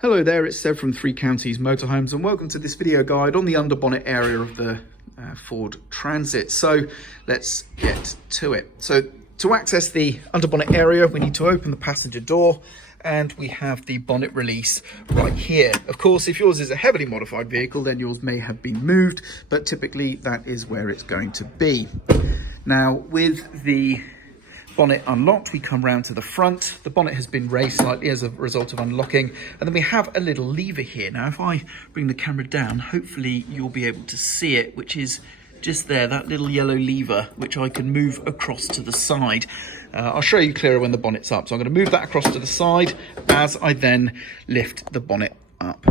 Hello there, it's Seb from Three Counties Motorhomes and welcome to this video guide on the underbonnet area of the Ford Transit. So let's get to it. So to access the underbonnet area, we need to open the passenger door and we have the bonnet release right here. Of course, if yours is a heavily modified vehicle, then yours may have been moved, but typically that is where it's going to be. Now with the bonnet unlocked, we come round to the front. The bonnet has been raised slightly as a result of unlocking, and then we have a little lever here. Now if I bring the camera down, hopefully you'll be able to see it, which is just there, that little yellow lever, which I can move across to the side. I'll show you clearer when the bonnet's up. So I'm going to move that across to the side as I then lift the bonnet up.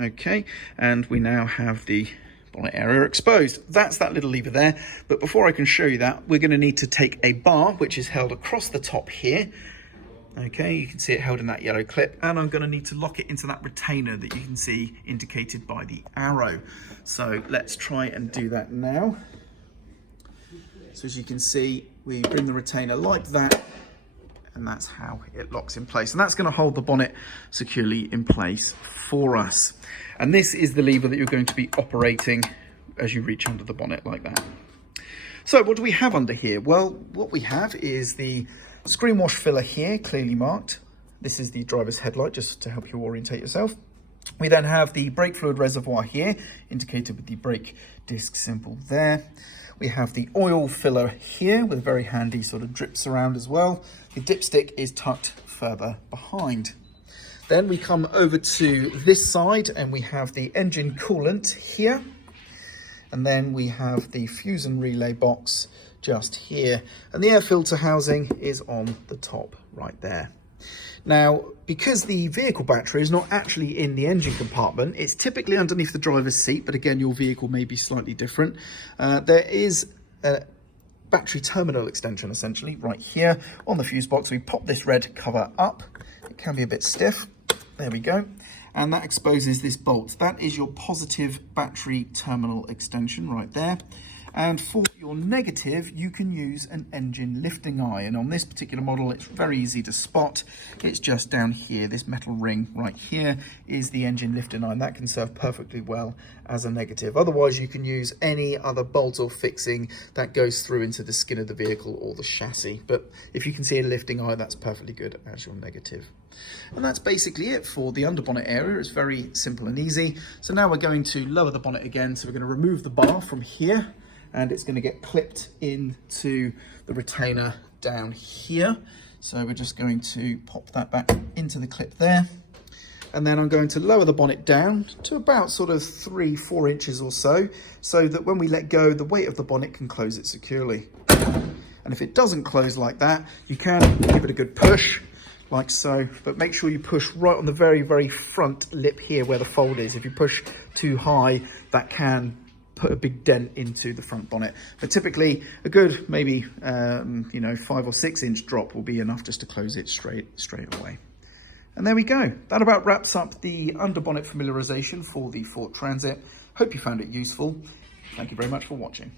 Okay, and we now have the bonnet area exposed. That's that little lever there. But before I can show you that, we're going to need to take a bar, which is held across the top here. Okay, you can see it held in that yellow clip, and I'm going to need to lock it into that retainer that you can see indicated by the arrow. So let's try and do that now. So as you can see, we bring the retainer like that, and that's how it locks in place. And that's going to hold the bonnet securely in place for us. And this is the lever that you're going to be operating as you reach under the bonnet like that. So what do we have under here? Well, what we have is the screen wash filler here, clearly marked. This is the driver's headlight, just to help you orientate yourself. We then have the brake fluid reservoir here, indicated with the brake disc symbol there. We have the oil filler here with a very handy sort of drips around as well. The dipstick is tucked further behind. Then we come over to this side and we have the engine coolant here. And then we have the fuse and relay box just here. And the air filter housing is on the top right there. Now, because the vehicle battery is not actually in the engine compartment, it's typically underneath the driver's seat, but again, your vehicle may be slightly different. There is a battery terminal extension essentially right here on the fuse box. We pop this red cover up. It can be a bit stiff. There we go. And that exposes this bolt. That is your positive battery terminal extension right there. And for your negative, you can use an engine lifting eye. And on this particular model, it's very easy to spot. It's just down here. This metal ring right here is the engine lifting eye. And that can serve perfectly well as a negative. Otherwise, you can use any other bolt or fixing that goes through into the skin of the vehicle or the chassis. But if you can see a lifting eye, that's perfectly good as your negative. And that's basically it for the underbonnet area. It's very simple and easy. So now we're going to lower the bonnet again. So we're going to remove the bar from here, and it's going to get clipped into the retainer down here. So we're just going to pop that back into the clip there. And then I'm going to lower the bonnet down to about sort of 3-4 inches or so that when we let go, the weight of the bonnet can close it securely. And if it doesn't close like that, you can give it a good push, like so, but make sure you push right on the very, very front lip here where the fold is. If you push too high, that can put a big dent into the front bonnet. But typically a good maybe 5 or 6 inch drop will be enough just to close it straight away. And there we go. That about wraps up the underbonnet familiarization for the Ford Transit. Hope you found it useful. Thank you very much for watching.